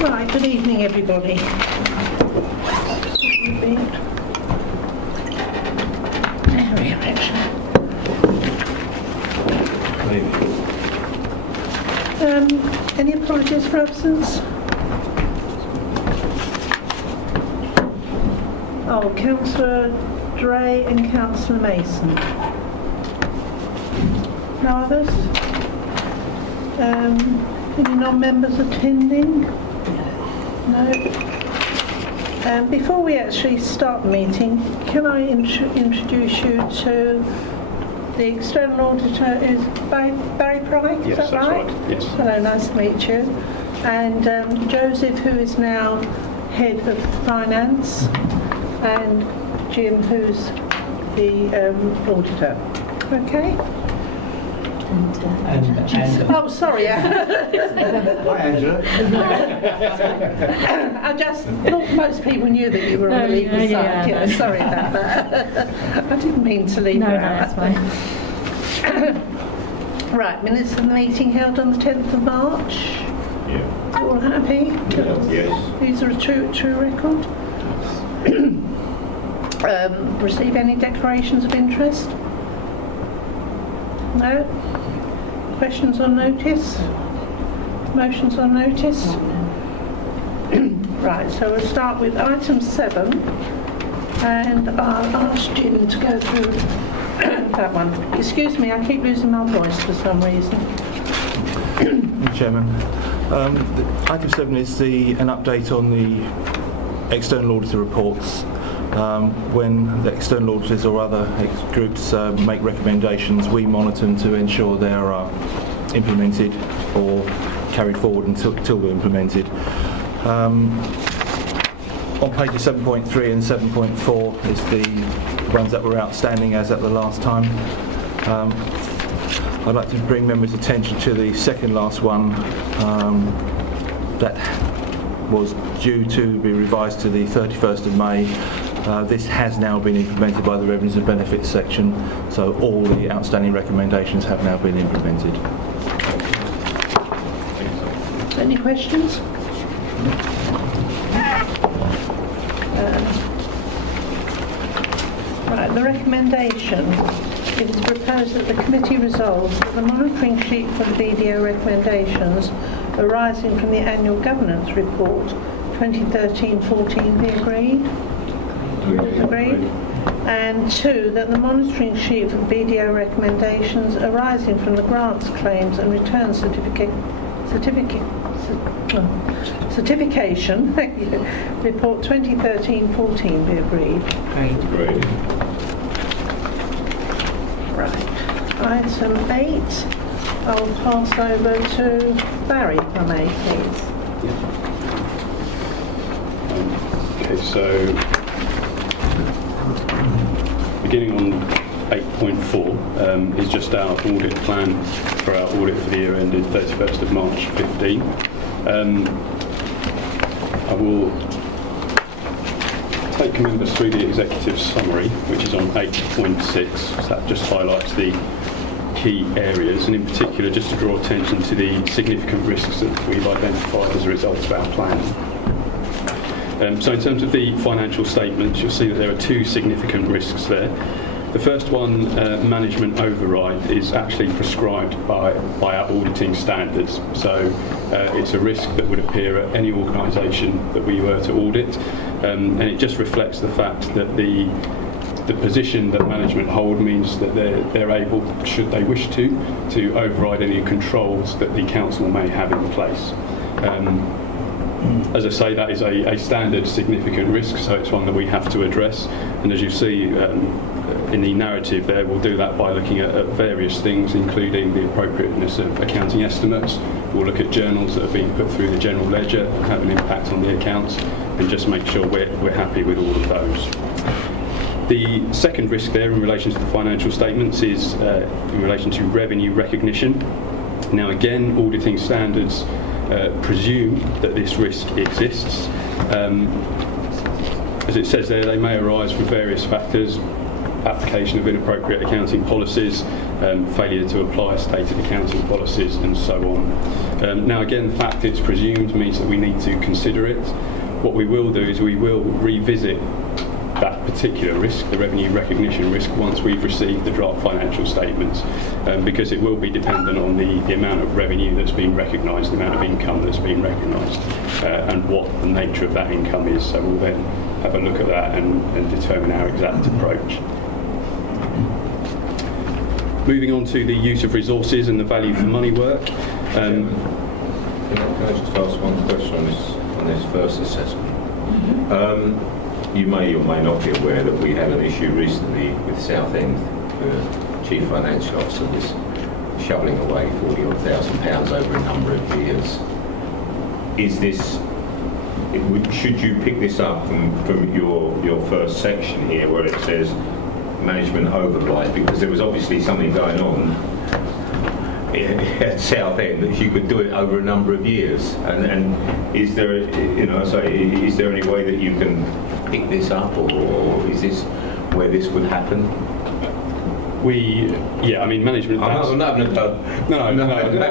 Right, good evening everybody. Any apologies for absence? Oh, Councillor Dray and Councillor Mason. No others? Any non-members attending? No. Before we actually start the meeting, can I introduce you to the external auditor is Barry Pryke, yes, is that right? Yes. Hello, nice to meet you. And Joseph, who is now Head of Finance, and Jim, who's the auditor. Okay? Oh, sorry. Hi, Angela. I just thought most people knew that you were on the legal side. Yeah, sorry about that. I didn't mean to leave you out. That's fine. Right, minutes of the meeting held on the 10th of March. Yeah. All happy? Yes. These are a true record. Receive any declarations of interest? No? Questions on notice? Motions on notice? Right, so we'll start with item 7, and I'll ask Jim to go through that one. Excuse me, I keep losing my voice for some reason. Chairman, item 7 is an update on the external auditor reports. When the external auditors or other groups make recommendations, we monitor them to ensure they are implemented or carried forward until they're implemented. On pages 7.3 and 7.4 is the ones that were outstanding as at the last time. I'd like to bring members' attention to the second last one that was due to be revised to the 31st of May. This has now been implemented by the Revenues and Benefits section, so all the outstanding recommendations have now been implemented. Any questions? Right, the recommendation. It is proposed that the committee resolves that the monitoring sheet for the BDO recommendations arising from the annual governance report 2013-14 be agreed. Agreed. And 2, that the monitoring sheet for BDO recommendations arising from the grants, claims and return certification report 2013-14 be agreed. Agreed. Right. Item 8, I'll pass over to Barry, if I may, please. Okay, so beginning on 8.4 is just our audit plan for our audit for the year ended 31st of March 15. I will take members through the executive summary, which is on 8.6. So that just highlights the key areas, and in particular just to draw attention to the significant risks that we've identified as a result of our plan. So in terms of the financial statements, you'll see that there are 2 significant risks there. The first one, management override, is actually prescribed by our auditing standards. So it's a risk that would appear at any organisation that we were to audit, and it just reflects the fact that the position that management hold means that they're able, should they wish to override any controls that the council may have in place. As I say, that is a standard significant risk, so it's one that we have to address. And as you see in the narrative there, we'll do that by looking at various things, including the appropriateness of accounting estimates. We'll look at journals that are being put through the general ledger and have an impact on the accounts, and just make sure we're happy with all of those. The second risk there in relation to the financial statements is in relation to revenue recognition. Now again, auditing standards presume that this risk exists. As it says there, they may arise from various factors. application of inappropriate accounting policies, failure to apply stated accounting policies, and so on. Now again, the fact it's presumed means that we need to consider it. What we will do is we will revisit that particular risk, the revenue recognition risk, once we've received the draft financial statements, because it will be dependent on the amount of revenue that's been recognised, the amount of income that's been recognised, and what the nature of that income is. So we'll then have a look at that and determine our exact approach. Moving on to the use of resources and the value for money work. Can I just ask one question on this first assessment? You may or may not be aware that we had an issue recently with Southend. The Chief Financial Officer was shoveling away £40,000 over a number of years. Is this? Should you pick this up from your first section here, where it says management override? Because there was obviously something going on at Southend that you could do it over a number of years. And is there, is there any way that you can pick this up, or is this where this would happen? Management. I'm not having a go. No, I think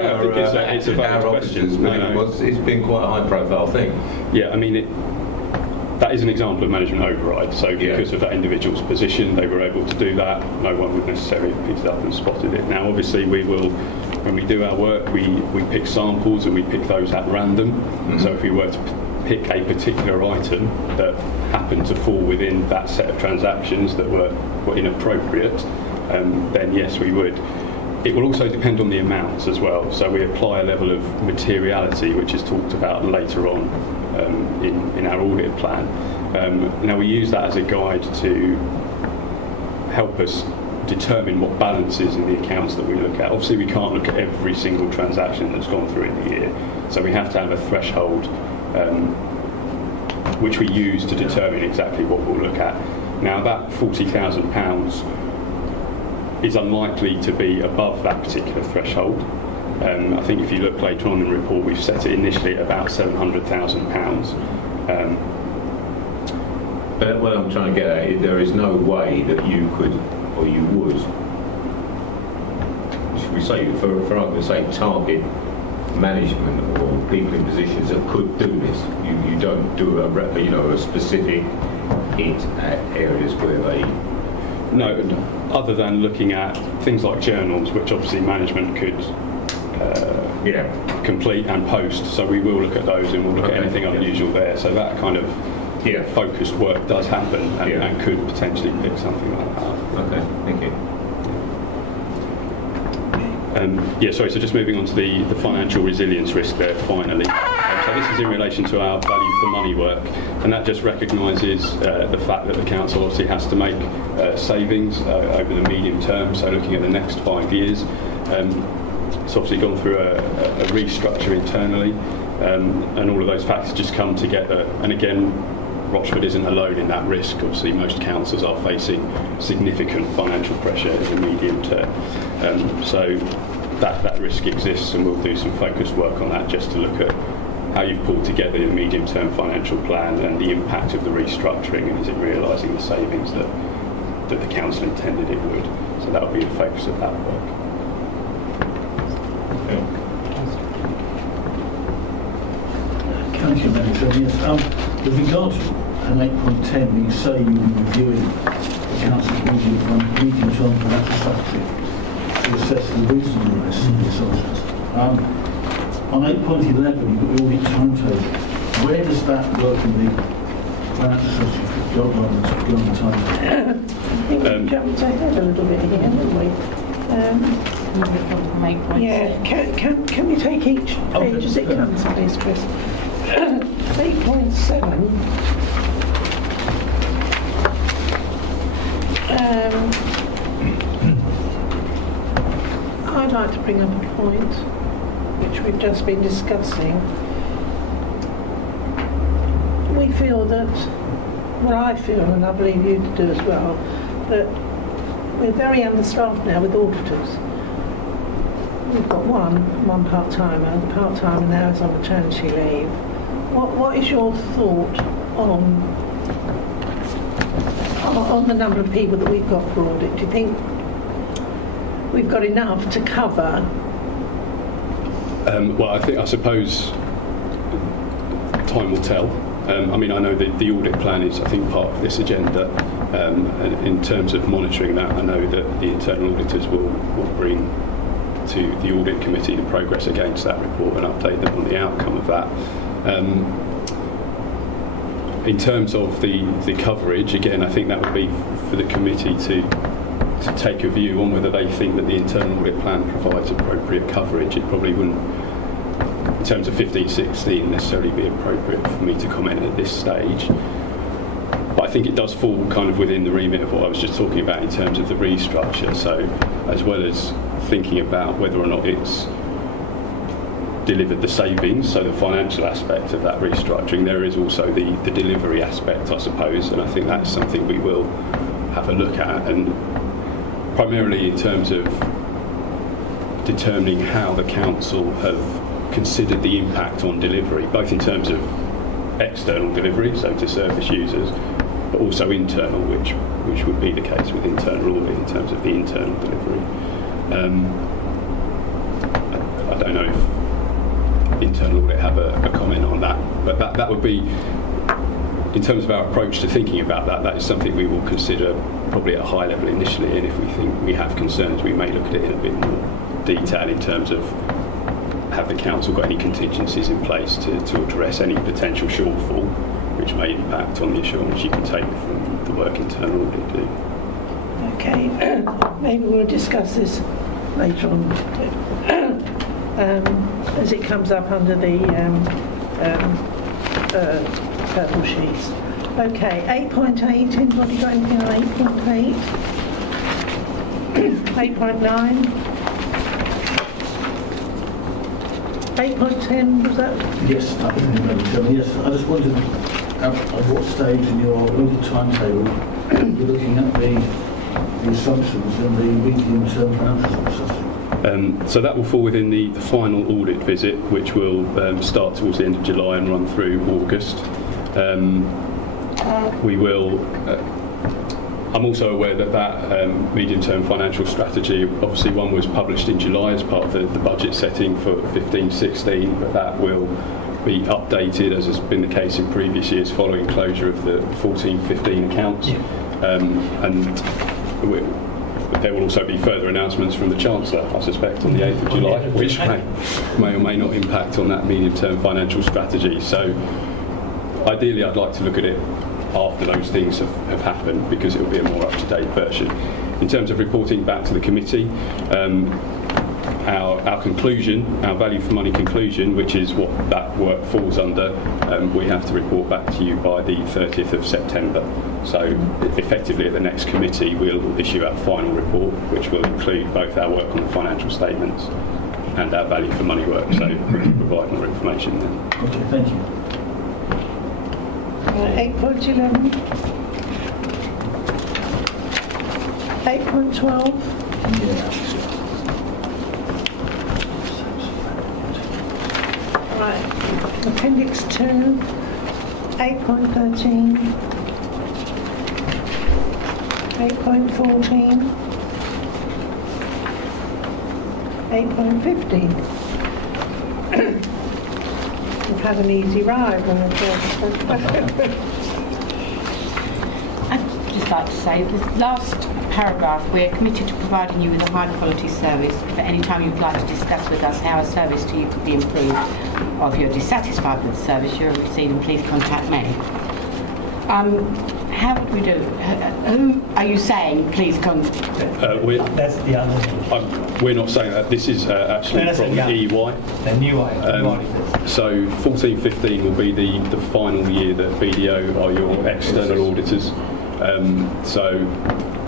it's a valid question. It's been quite a high-profile thing. Yeah, I mean, that is an example of management override. So because of that individual's position, they were able to do that. No one would necessarily have picked it up and spotted it. Now, obviously, we will, when we do our work, we pick samples and we pick those at random. Mm-hmm. So if we were to pick a particular item that happened to fall within that set of transactions that were inappropriate, then yes, we would. It will also depend on the amounts as well. So we apply a level of materiality, which is talked about later on in our audit plan. Now we use that as a guide to help us determine what balances in the accounts that we look at. Obviously we can't look at every single transaction that's gone through in the year, so we have to have a threshold which we use to determine exactly what we'll look at. Now that £40,000 is unlikely to be above that particular threshold. I think if you look later on in the report, we've set it initially at about £700,000. But what I'm trying to get at is there is no way that you could, or you would, should we say, for argument's sake, target management or people in positions that could do this. You don't do a specific hit at areas where they. No, other than looking at things like journals, which obviously management could complete and post. So we will look at those and we'll look at anything unusual there. So that kind of focused work does happen and could potentially pick something like that. Okay, thank you. So just moving on to the financial resilience risk there finally. So this is in relation to our value for money work, and that just recognises the fact that the council obviously has to make savings over the medium term, so looking at the next 5 years. It's obviously gone through a restructure internally, and all of those factors just come together. And again, Rochford isn't alone in that risk. Obviously most councils are facing significant financial pressure in the medium term. So that risk exists, and we'll do some focused work on that just to look at how you've pulled together your medium-term financial plan and the impact of the restructuring, and is it realising the savings that the council intended it would. So that will be the focus of that work. County Manager, yes. With regard to an 8.10, you say you'll be reviewing the council's medium-term financial strategy to assess the reasonableness of the assumptions. On 8.11, you've got the audit timetable. Where does that work in the financial strategy go on the timetable? I think we jumped ahead a little bit here, haven't we? Can we take each page as it comes, please, Chris? 8.7. I'd like to bring up a point which we've just been discussing. We feel that, well, I feel, and I believe you do as well, that we're very understaffed now with auditors. We've got one part-timer. The part-timer now is on maternity leave. What is your thought on on the number of people that we've got for audit, do you think we've got enough to cover? Well, I suppose time will tell. I mean, I know that the audit plan is, I think, part of this agenda. And in terms of monitoring that, I know that the internal auditors will bring to the audit committee the progress against that report and update them on the outcome of that. In terms of the coverage, again, I think that would be for the committee to take a view on whether they think that the internal audit plan provides appropriate coverage. It probably wouldn't, in terms of 15-16, necessarily be appropriate for me to comment at this stage. But I think it does fall kind of within the remit of what I was just talking about in terms of the restructure. So as well as thinking about whether or not it's delivered the savings, so the financial aspect of that restructuring, there is also the delivery aspect, I suppose, and I think that's something we will have a look at, and primarily in terms of determining how the council have considered the impact on delivery, both in terms of external delivery, so to service users, but also internal, which would be the case with internal audit in terms of the internal delivery. I don't know if internal audit have a comment on that, but that would be, in terms of our approach to thinking about that, that is something we will consider probably at a high level initially, and if we think we have concerns, we may look at it in a bit more detail in terms of have the council got any contingencies in place to address any potential shortfall which may impact on the assurance you can take from the work internal audit do. Okay, maybe we'll discuss this later on as it comes up under the purple sheets. Okay, 8.8, anybody got anything on 8.8? 8.9? 8.10, was that? Yes, yes. I just wondered at what stage in your audit timetable you're looking at the assumptions and the medium-term financial assessment. So that will fall within the final audit visit, which will start towards the end of July and run through August. We will. I'm also aware that medium-term financial strategy, obviously one was published in July as part of the budget setting for 15-16, but that will be updated, as has been the case in previous years, following closure of the 14-15 accounts. And there will also be further announcements from the Chancellor, I suspect, on the 8th of July, which may or may not impact on that medium-term financial strategy. So ideally, I'd like to look at it after those things have happened, because it will be a more up-to-date version. In terms of reporting back to the committee, our conclusion, our value for money conclusion, which is what that work falls under, we have to report back to you by the 30th of September. So effectively at the next committee we'll issue our final report, which will include both our work on the financial statements and our value for money work, so we can provide more information then. Okay, thank you. 8.11, 8.12, right, Appendix 2, 8.13, 8.14, 8.15. We've had an easy ride on the I'd just like to say, this last paragraph, we're committed to providing you with a high quality service. If at any time you'd like to discuss with us how a service to you could be improved, or if you're dissatisfied with the service you have received, then please contact me. How would we do? Who are you saying please contact? That's the other. We're not saying that. This is actually from EY. The new way. So 14-15 will be the final year that BDO are your external auditors. So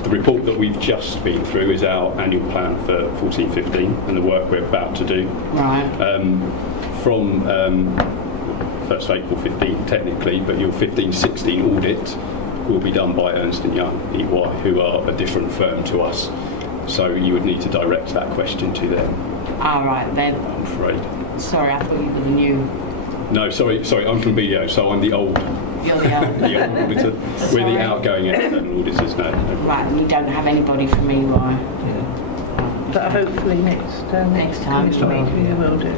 the report that we've just been through is our annual plan for 14-15 and the work we're about to do. Right. From 1st of April 15 technically, but your 15-16 audit will be done by Ernst & Young, EY, who are a different firm to us. So you would need to direct that question to them. All right, then. I'm afraid. Sorry, I thought you were the new. No, sorry, I'm from BDO, so I'm the old You're the old. The old auditor. We're the outgoing external auditors now. Right, and you don't have anybody from EY. But hopefully next time committee meeting you will do.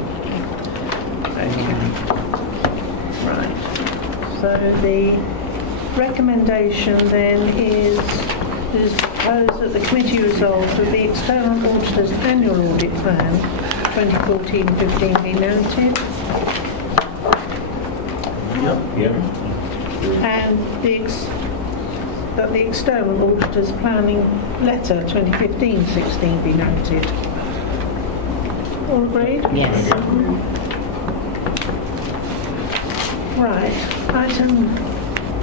Okay. Right. So the recommendation then is proposed that the committee resolves that the external auditor's annual audit plan 2014-15 be noted. Yeah. And that the external auditor's planning letter 2015-16 be noted. All agreed? Yes. Right. Item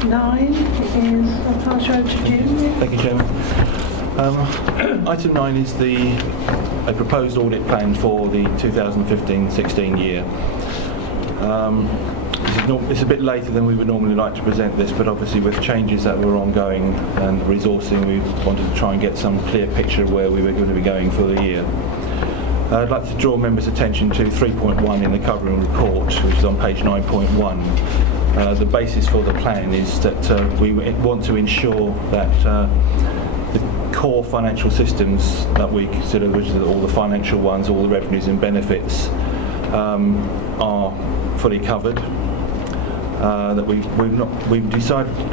9 is, I'll pass you over to Jim. Thank you, Chairman. Item 9 is a proposed audit plan for the 2015-16 year. It's a bit later than we would normally like to present this, but obviously with changes that were ongoing and resourcing, we wanted to try and get some clear picture of where we were going to be going for the year. I'd like to draw members' attention to 3.1 in the covering report, which is on page 9.1. The basis for the plan is that we want to ensure that the core financial systems that we consider, which are all the financial ones, all the revenues and benefits, are fully covered. That we've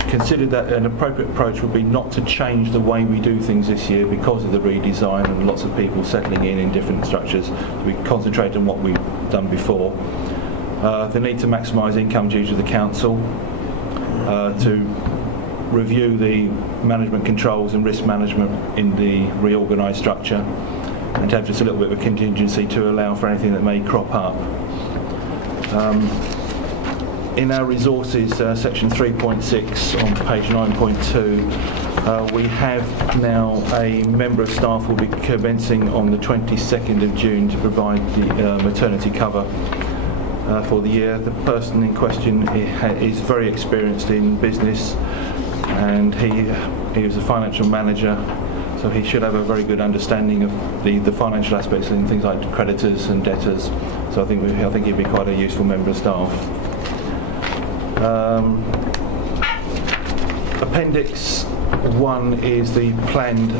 considered that an appropriate approach would be not to change the way we do things this year because of the redesign and lots of people settling in different structures. We concentrate on what we've done before. The need to maximise income due to the council, to review the management controls and risk management in the reorganised structure, and to have just a little bit of a contingency to allow for anything that may crop up. In our resources, section 3.6 on page 9.2, we have now a member of staff will be commencing on the 22nd of June to provide the maternity cover for the year. The person in question is very experienced in business, and he was a financial manager, so he should have a very good understanding of the financial aspects and things like creditors and debtors. So I think he'd be quite a useful member of staff. Appendix 1 is the planned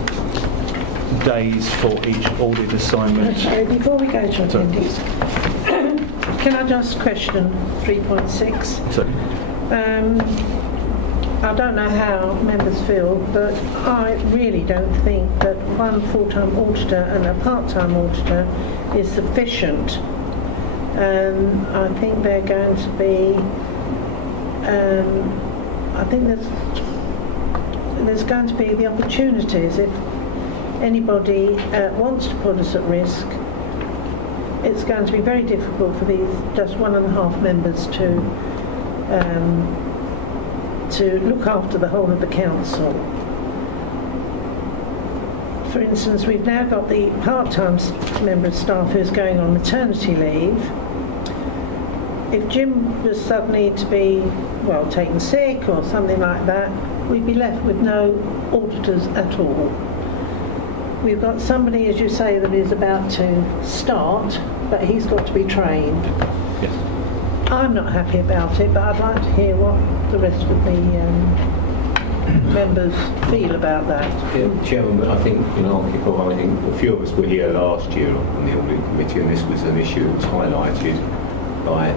days for each audit assignment. Sorry, before we go to appendix, can I just question 3.6? Sorry. I don't know how members feel, but I really don't think that one full-time auditor and a part-time auditor is sufficient. I think they're going to be I think there's going to be the opportunities if anybody wants to put us at risk. It's going to be very difficult for these just 1.5 members to look after the whole of the council. For instance, we've now got the part-time member of staff who's going on maternity leave. If Jim was suddenly to be, well, taken sick or something like that, we'd be left with no auditors at all. We've got somebody, as you say, that is about to start, but he's got to be trained. Yes. I'm not happy about it, but I'd like to hear what the rest of the members feel about that. Yeah, Chairman, but I think a few of us were here last year on the audit committee, and this was an issue that was highlighted by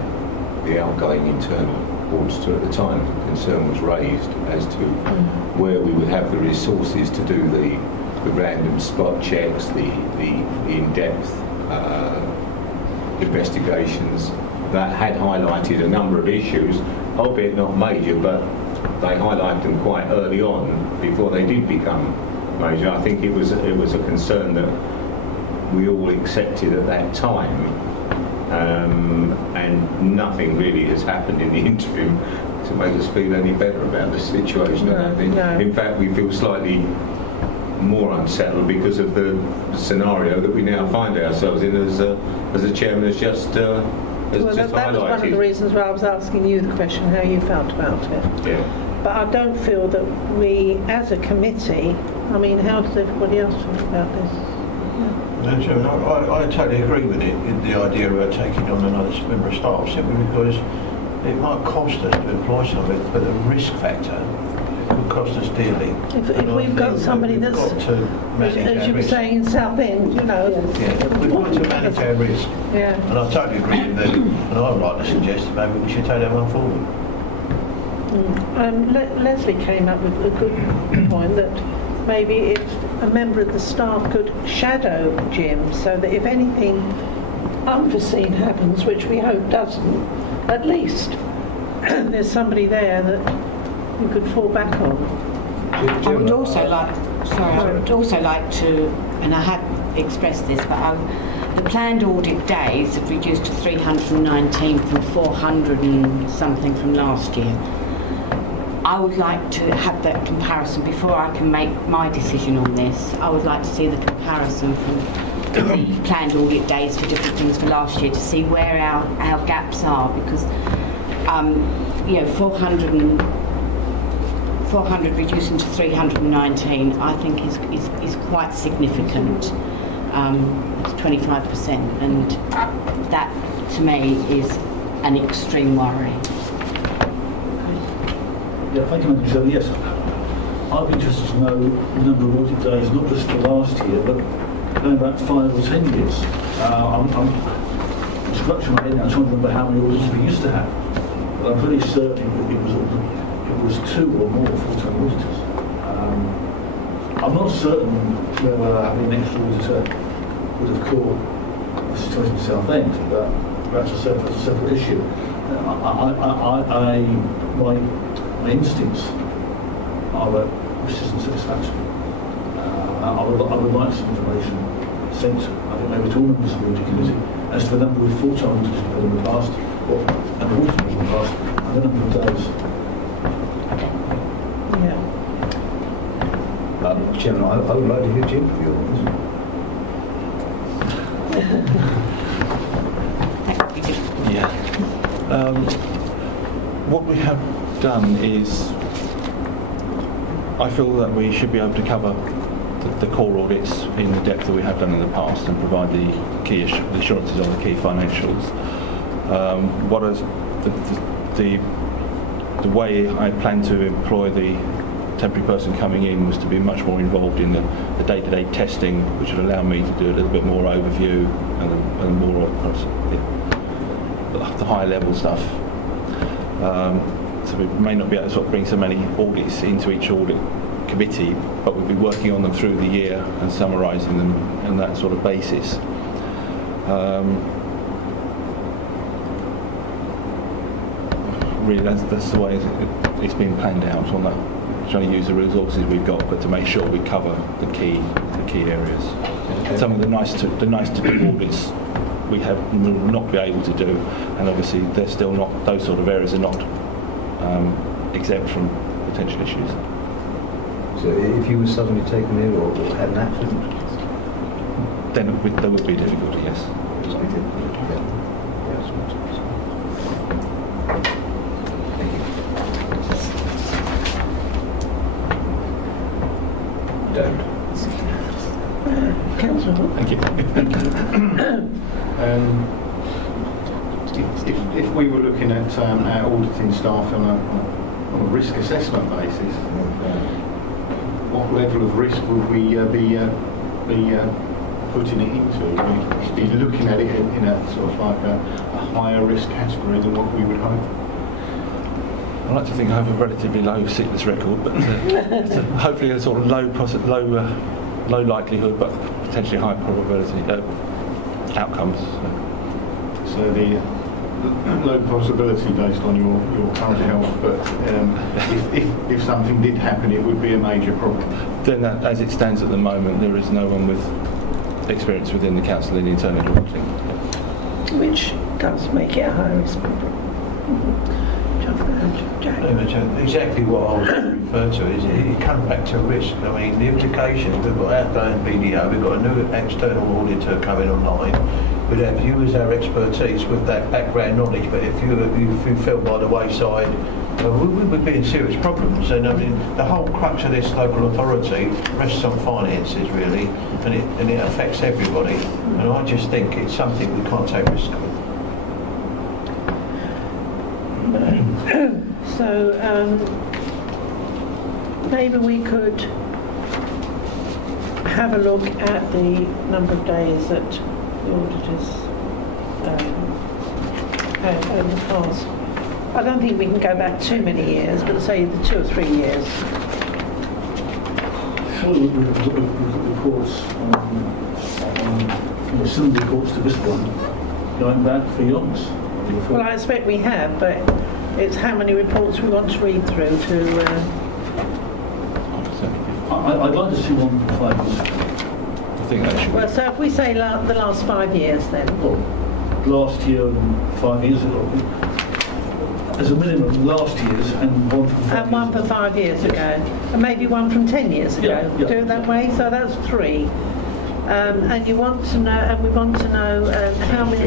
the outgoing internal auditor at the time. Concern was raised as to where we would have the resources to do the random spot checks, the in-depth investigations. That had highlighted a number of issues, albeit not major, but they highlighted them quite early on before they did become major. I think it was a concern that we all accepted at that time. And nothing really has happened in the interim to make us feel any better about the situation. No. In fact, we feel slightly more unsettled because of the scenario that we now find ourselves in, as the chairman has just that was one of the reasons why I was asking you the question, how you felt about it. Yeah. But I don't feel that we, as a committee, how does everybody else feel about this? No, Chairman, I totally agree with it, with the idea of taking on another member of staff, simply because it might cost us to employ somebody, but the risk factor could cost us dearly. If we've got somebody we've that's, got to manage as our you were risk. saying in Southend, you know. Yeah, we've got to manage our risk. Yeah. And I totally agree with them. And I would like to suggest maybe we should take that one forward. Leslie came up with a good point that maybe if a member of the staff could shadow Jim, so that if anything unforeseen happens, which we hope doesn't, at least there's somebody there that you could fall back on. I would also like, I would also like to, and I have expressed this, but the planned audit days have reduced to 319 from 400 and something from last year. I would like to have that comparison before I can make my decision on this. I would like to see the comparison from the planned audit days for different things for last year to see where our gaps are, because 400 reducing to 319 I think is quite significant. It's 25%, and that to me is an extreme worry. Yeah, thank you, Madam Chairman. Yes, I'd be interested to know the number of audit days, not just for last year, but going back 5 or 10 years. I'm scratching my head now trying to remember how many audits we used to have. But I'm pretty certain that it was 2 or more full-time auditors. I'm not certain whether having an extra auditor would have caught the situation in Southend, but that's a separate issue. My instincts are that this isn't satisfactory. I would like some information sent, I think maybe to all members of the audit committee, as to the number of full-time auditors we've had in the past, or number of auditors in the past, and the number of days. Yeah. Chairman, I would like to hear Jim for your What we have done is, I feel that we should be able to cover the core audits in the depth that we have done in the past and provide the key assurances on the key financials. The way I plan to employ the temporary person coming in was to be much more involved in the day-to-day testing, which would allow me to do a little bit more overview and more the higher level stuff. So we may not be able to sort of bring so many audits into each audit committee, but we'll be working on them through the year and summarising them on that sort of basis. Really, that's the way it's been planned out on that. Trying to use the resources we've got, but to make sure we cover the key areas. Okay. Some of the nice to do audits we will not be able to do, and obviously they're still not, those sort of areas are not exempt from potential issues. So if you were suddenly taken ill or had an accident? Then there would be a difficulty, yes. Councillor. Thank you. If we were looking at our auditing staff on a risk assessment basis, what level of risk would we be putting it into? We'd be looking at it in a sort of like a higher risk category than what we would hope. I like to think I have a relatively low sickness record, but hopefully a sort of low likelihood, but potentially high probability outcomes. So the low possibility based on your current health, but if something did happen, it would be a major problem. Then, as it stands at the moment, there is no one with experience within the council in internal auditing, Which does make it a high risk problem. Exactly what I was referring to is it comes back to risk. I mean, the implications, we've got outgoing BDO, we've got a new external auditor coming online. We'd have you as our expertise with that background knowledge, but if you fell by the wayside, we would be in serious problems. And I mean, the whole crux of this local authority rests on finances, really, and it affects everybody. And I just think it's something we can't take risk with. So maybe we could have a look at the number of days that the auditors had over the past. I don't think we can go back too many years, but say the 2 or 3 years. Surely we've got reports similar reports to this one going back for yonks. Well, I expect we have, but it's how many reports we want to read through to... I'd like to see one for 5 years. I think that should Well, so if we say the last 5 years then. Well, last year and 5 years ago. As a minimum, last year's and one from 5 And one for 5 years ago. And maybe one from 10 years ago. Yeah. Do it that way? So that's 3. And you want to know, and we want to know how many...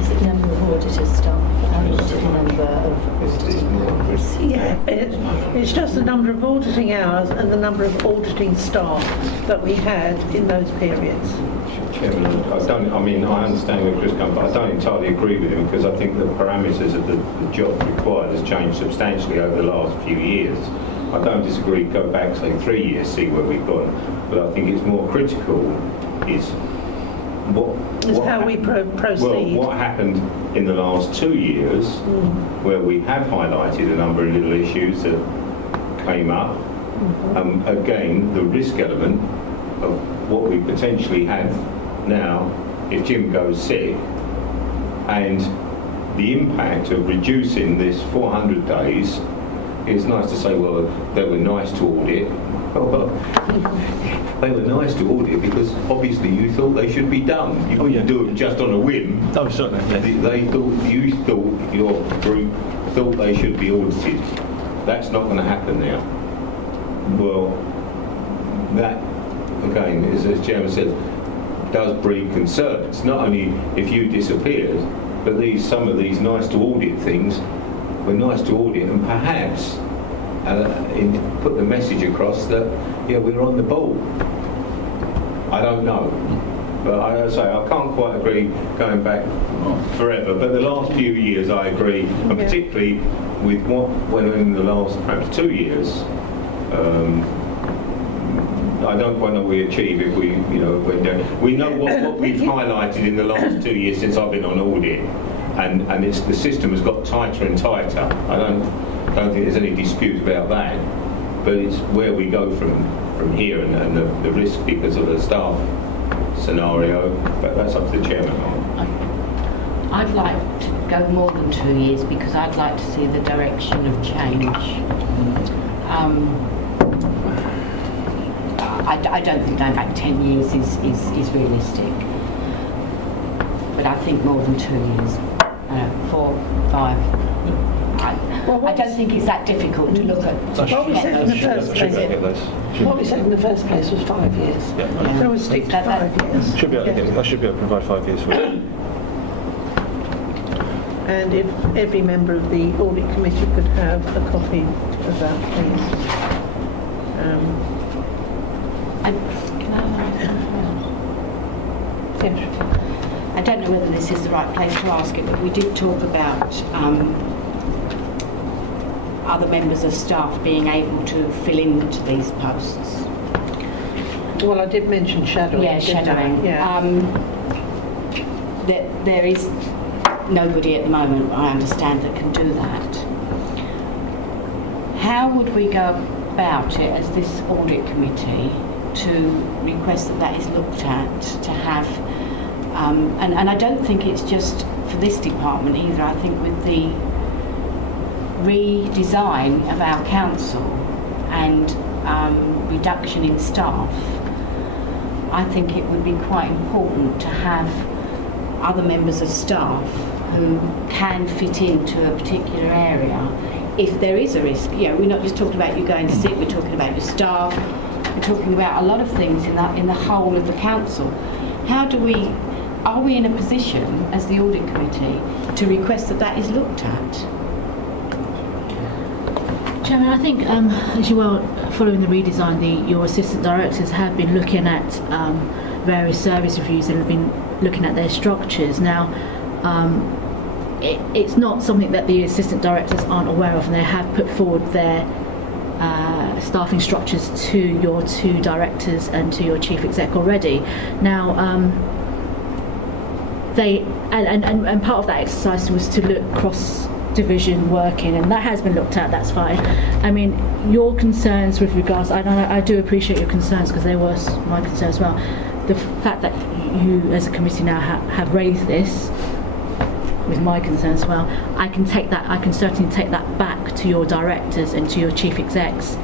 Is it number of auditor staff and the number of auditing? Yeah, it's just the number of auditing hours and the number of auditing staff that we had in those periods. Chairman, I understand where Chris comes, but I don't entirely agree with him because I think the parameters of the job required has changed substantially over the last few years. I don't disagree, go back, say, 3 years, see where we've gone, but I think it's more critical is how we proceed. Well, what happened in the last 2 years, where we have highlighted a number of little issues that came up. Again, the risk element of what we potentially have now if Jim goes sick, and the impact of reducing this 400 days. It's nice to say, well, they were nice to audit. Well, they were nice to audit because obviously you thought they should be done. You couldn't do them just on a whim. Oh, certainly. Yeah. You thought, your group thought they should be audited. That's not going to happen now. Well, that, again, as Chairman said, does breed concerns. Not only if you disappeared, but some of these nice to audit things were nice to audit, and perhaps put the message across that we're on the ball. I don't know, but I can't quite agree going back forever. But the last few years, I agree, and particularly with what went on in the last perhaps 2 years. I don't quite know what we achieve if we know what we've highlighted in the last 2 years since I've been on audit. And the system has got tighter and tighter. I don't think there's any dispute about that. But it's where we go from here and the risk because of the staff scenario. But that's up to the chairman. I'd like to go more than 2 years because I'd like to see the direction of change. I don't think going back 10 years is realistic. But I think more than 2 years. 4, 5. I don't think it's that difficult to look at. What we said in the first place. What we said in the first place was 5 years. Yeah. So we stick to 5 years. Should be able to get it. I should be able to provide 5 years for it. And if every member of the audit committee could have a copy of that, please. I don't know whether this is the right place to ask it, but we did talk about other members of staff being able to fill into these posts. Well, I did mention shadowing. Yeah, shadowing. There is nobody at the moment, I understand, that can do that. How would we go about it as this audit committee to request that is looked at, to have and I don't think it's just for this department either. I think with the redesign of our council and reduction in staff, I think it would be quite important to have other members of staff who can fit into a particular area if there is a risk. We're not just talking about you going sick, we're talking about your staff, we're talking about a lot of things in the whole of the council. Are we in a position as the audit committee to request that is looked at? Chairman, I think as you are following the redesign, your assistant directors have been looking at various service reviews and have been looking at their structures. Now, it's not something that the assistant directors aren't aware of, and they have put forward their staffing structures to your two directors and to your chief exec already. Now, and part of that exercise was to look cross-division working, and that has been looked at. That's fine. I mean, your concerns with regards, I do appreciate your concerns, because they were my concerns as well. The fact that you, as a committee, now have raised this with my concerns as well, I can certainly take that back to your directors and to your chief execs,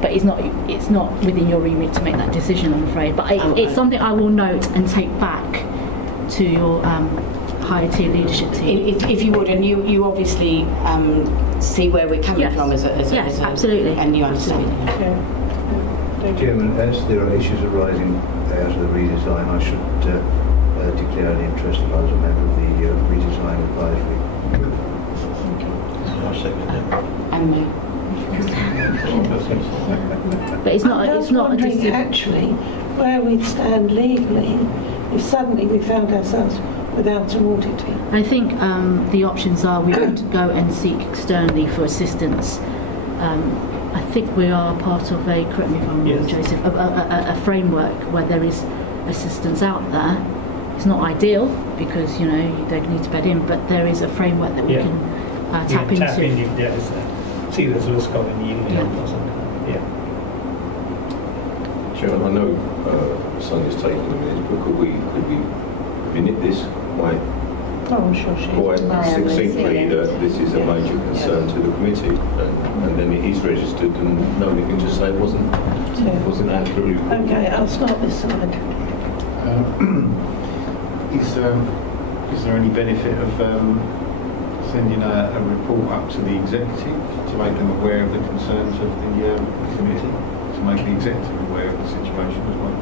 but it's not within your remit to make that decision, I'm afraid. But it's something I will note and take back to your higher tier leadership team. If you would, and you obviously see where we're coming from as a absolutely, and you understand. Chairman, as there are issues arising out of the redesign, I should declare an interest if I was a member of the redesign advisory. I second that. And me. But it's not a decision. Actually, where we stand legally, if suddenly we found ourselves without an audit team. I think the options are we would go and seek externally for assistance. I think we are part of a, correct me if I'm wrong, Joseph, a framework where there is assistance out there. It's not ideal because they need to bed in, but there is a framework that we can tap into. See, there's a risk of in the union or something. Yeah. Chairman, I know Sonia's taken a minute, but could we minute this quite succinctly that this is a major concern to the committee, and then it is registered, and nobody can just say it wasn't accurately reported. Okay, I'll start this side. Is there any benefit of sending a report up to the executive to make them aware of the concerns of the committee, to make the executive aware of the situation as well?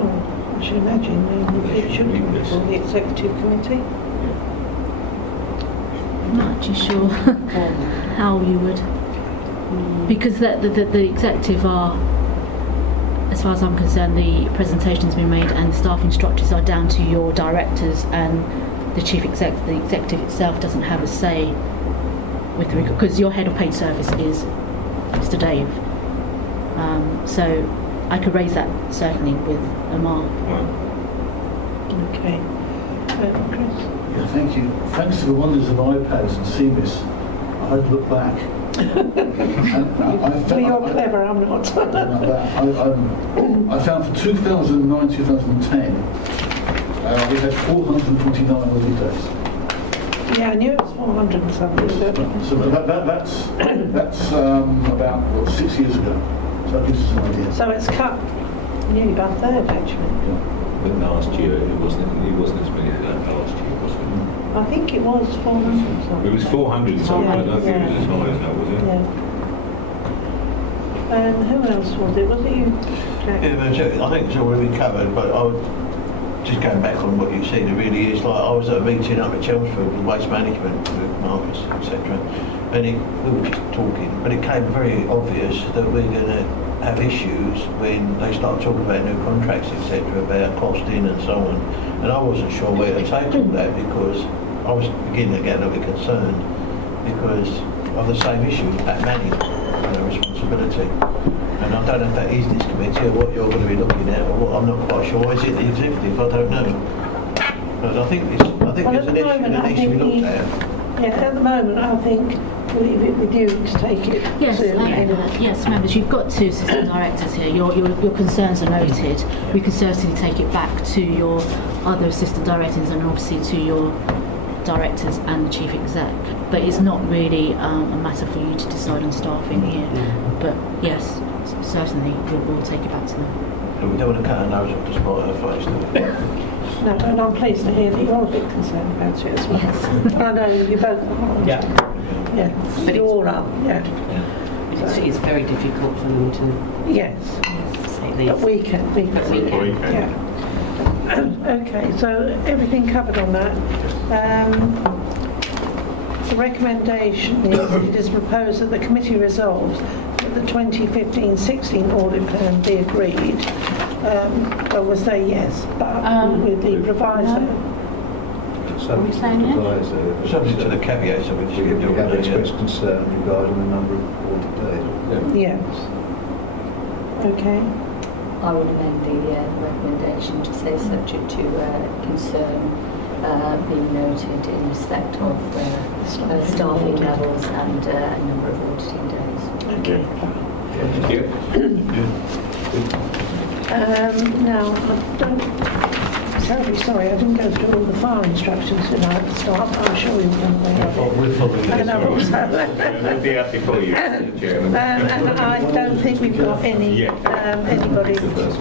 Oh, I should imagine it should be before the executive committee. I'm not actually sure how you would, because the executive are, as far as I'm concerned, the presentation's been made and the staffing structures are down to your directors and the chief exec. The executive itself doesn't have a say with the, because your head of paid service is Mr. Dave. So I could raise that certainly with Amar. Okay. Chris? Yeah, thank you. Thanks to the wonders of iPads and CMIS, I had to look back. Well, you're clever, I'm not. I found for 2009-2010, we had 449 audit days. Yeah, I knew it was 400 and something. So that's about 6 years ago. So that gives us an idea. So it's cut nearly by a third, actually. But last year it wasn't as many as that last year, was it? I think it was 400 and something. It was 400 and something. I don't think it was as high as that, was it? Yeah. And who else was it? Was it you, Jack? Yeah, I think it's already covered, but I would just going back on what you said, it really is like I was at a meeting up at Chelmsford with waste management with Marcus, etc. And we were just talking, but it became very obvious that we're going to have issues when they start talking about new contracts, etc., about costing and so on. And I wasn't sure where to take all that because I was beginning to get a little bit concerned because of the same issue, that manning responsibility. And I don't know if that is this committee or what you're going to be looking at, or what, I'm not quite sure. Is it the executive? I don't know. But I think there's an issue that needs to be looked at. Yeah, at the moment, I think we'll leave it with you to take it. Yes, yes, members, you've got two assistant directors here. Your concerns are noted. We can certainly take it back to your other assistant directors and obviously to your directors and the chief exec. But it's not really a matter for you to decide on staffing here. But yes, certainly we'll take it back to them. And we don't want to cut our nose off to spite her face, do we? No, and I'm pleased to hear that you're a bit concerned about it as well. Yes. I know you both are. Yeah. But you all are. Yeah. It's very difficult for them to. Yes. Say these. But we can. Yeah. Okay. So everything covered on that. The recommendation is it is proposed that the committee resolves that the 2015-16 audit plan be agreed. I will say yes, but with the proviso. subject to saying, yeah? advise, Subject to the caveats of which we you have expressed concern regarding the number of audit days. Yes. Okay. I would amend the recommendation to say subject to concern being noted in respect of staffing levels and number of auditing days. Okay. Thank you. Now, I'm terribly sorry, I didn't go through all the file instructions tonight at the start, but I'm sure you've done well. We're following And I've also... We'll be happy for you, Mr. Chairman. and I don't think we've got any anybody that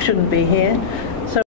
shouldn't be here.